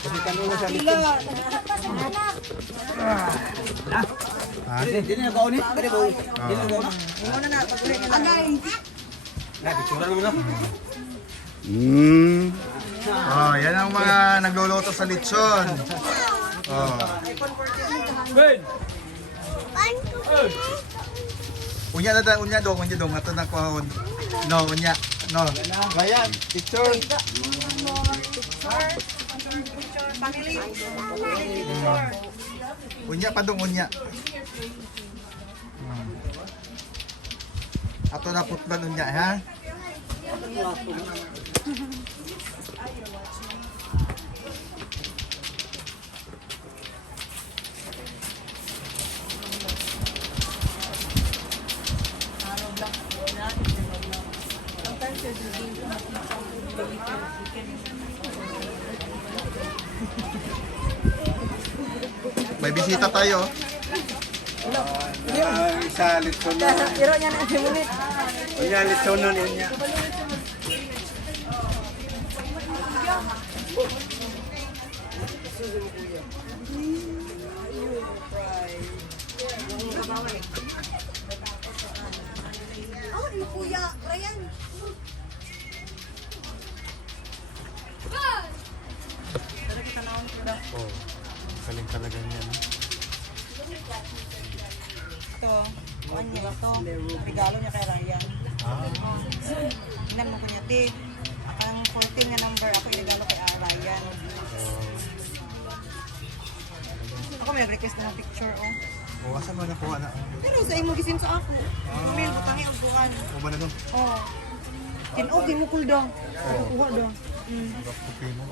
Basikan ulo siya. Dili na kaon ni. Kadi ba? Dili na kaon. Muna na pagkulit nila. Agay. Na picture mo na. Oh, yan ang mga nagluluto sa lechon. Oh. Unya na unya dong ato na kuhon. No, unya. No. Bayan, picture. Family. Unya pa dong unya. Ato na putban unya ha. May bisita tayo. Isa litson na. Iro niya na minute. Unya litson na niya. Oh, ni Kuya Ryan. Oh, galing talaga niyan. Ito, kuhan niya ito. Regalo niya kay Ryan. Inan mo ko niya, di. Ang 14 na number, ako regalo kay Ryan. Ako may request na picture, oh. Oh, asan mo nakuha na? Pero sa imo gisin sa ako. Email ko tangi ang buwan. O ba na doon? Oh. Tinog mo cool daw. Kuha daw. Okay mo.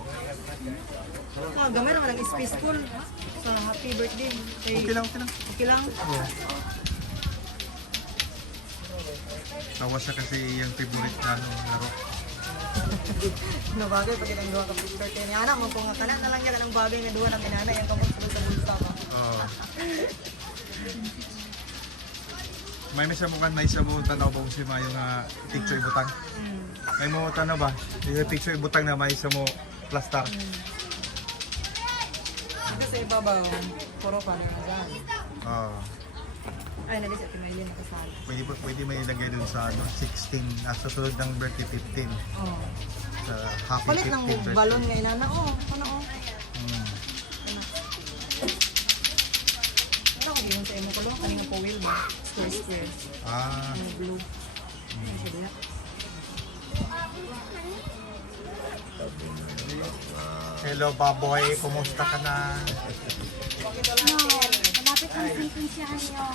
Ah, gamay naman ang space cool sa happy birthday. Okay lang, okay lang. Okay lang. Oh. Tawa siya kasi yung favorite na laro. Nabagay pag ilang duha ka picture kay niya. Anak, magpunga ka na lang yan ang bagay na duha ng inana yung kamot sa bulsa ka. Oh. May misa mo kan may isa mo tanaw ba si Mayo nga picture ibutang. May mo tanaw ba? Yung picture ibutang na may isa mo plaster. Kasi sa ibabaw, puro pa na dyan. Oh. Ay, nalis at Maylin nakasali. Pwede may ilagay dun sa ano, 16 sa sunod ng birthday 15. Oh. Sa happy Palit 15 ng birthday. balon nga inana. Oh, ano oh. Ano ko din sa imo ko lang? Kanina po wheel ba? Square. Ah. Ano blue. Ano siya diya? Hello baboy, kumusta ka na? Malapit ang sentensyahan niyo.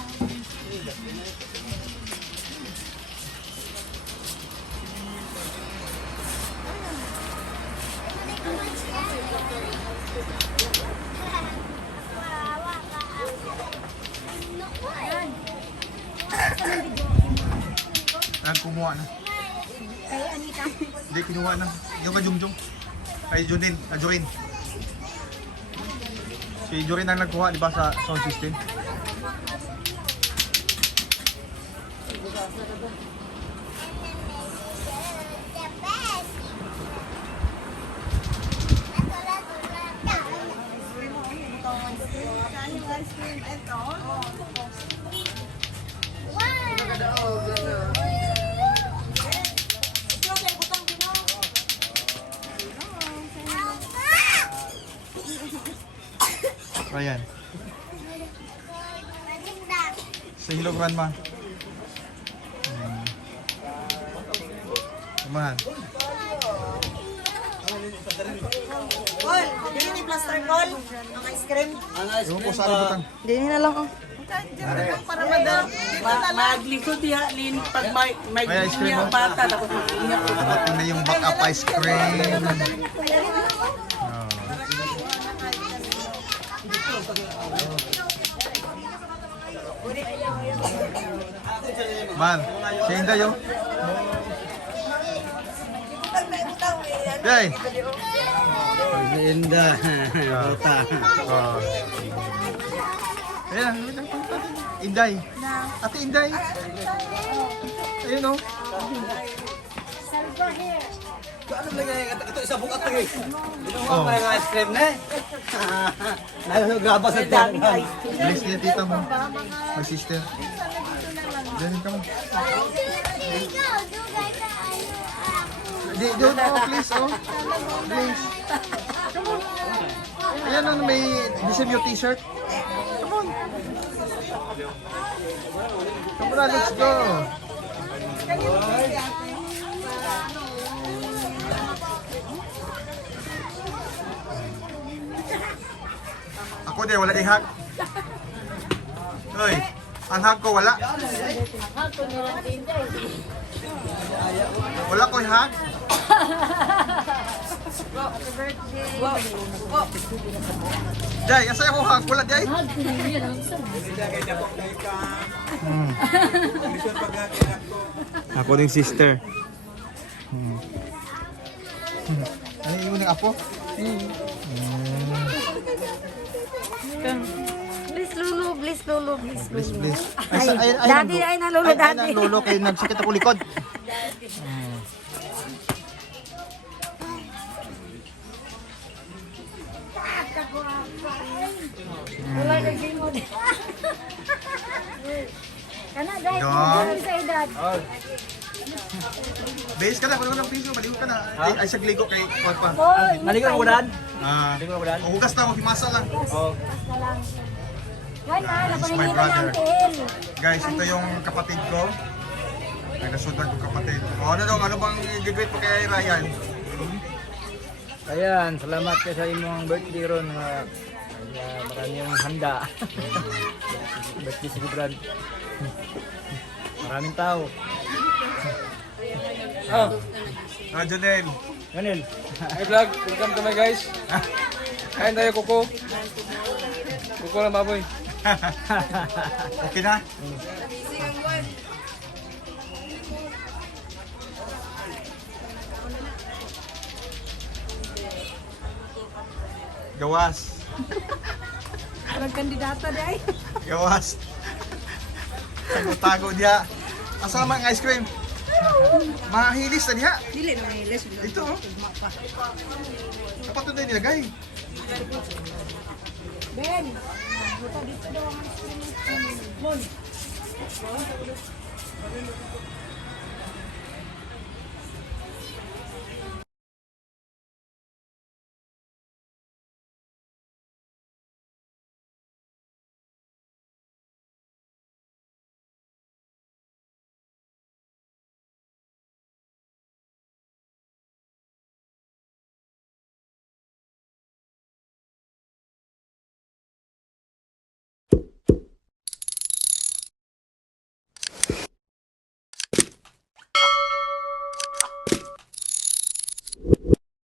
Ang kumuha na. Kay Anita. Hindi, kinuha na. Yung kajungjung. Kay Junin, Jurin. Si Jurin ang nagkuha, di ba, sa sound system? Ryan. Sa Hilog Ranma. Kumahan. Col, dili ni plaster col ang ice cream. Yung po sa alibutang. Dili na lang oh. Para madal. Maglikod diha lin pag may May ice cream mo? bata tapos ingat ko. Dating na yung back-up ice cream. Oh. Man, si Inday yun. Day! Linda. Bota. Oh. Ayan, Inday. Ate Inday. Ayun o. Ano lang yan? Ito isa bukat to eh. Oh. May ice cream na eh. Nagagaba sa dami. Bless niya tita mo. My sister. Diyan ka mo. Doon oh, please oh. Please. Come on. Ayan ano, may deserve your t-shirt. Come on. Come on na, let's go. Ako din, wala ding hug. Hoy, ang hug ko wala. Wala ko hug. Jay, asa yung hug? Wala, Jay? Ako din sister. Ano yung unang apo? Please, Lulu. Please, Lulu. Please, Please, Lulu. please. Daddy, ay na, Lolo, Ay, daddy. ng lolo, kayo nagsakit ako likod. Wala na mo. Kana, guys. Dog. Wala sa edad. Base ka na, kung walang piso, maligo ka na. Ay, sa gligo kay Papa. Boy, Naligo ang ulan. Ah, hugas na, hugas lang. Oh. na lang. Yan na, This is my napahingi ka brother. ng tel. Guys, ito yung kapatid ko. Nagkasudan ko kapatid. O ano dong, ano bang i-greet mo kay Ryan? Ayan, salamat kayo sa imong birthday ron nga marami yung handa. Birthday celebrant. Maraming tao. Ah, Janelle. Ganil. Hi vlog, welcome to my guys. Kain tayo kuko. Kuko lang baboy. Okay na? Gawas. Kandidata dai. Gawas. Tago diha. Asa man ang ice cream? Mahilis na diha. Dili na may les. Ito oh. Dapat ito na nilagay. Ben, buta dito daw ang ice cream.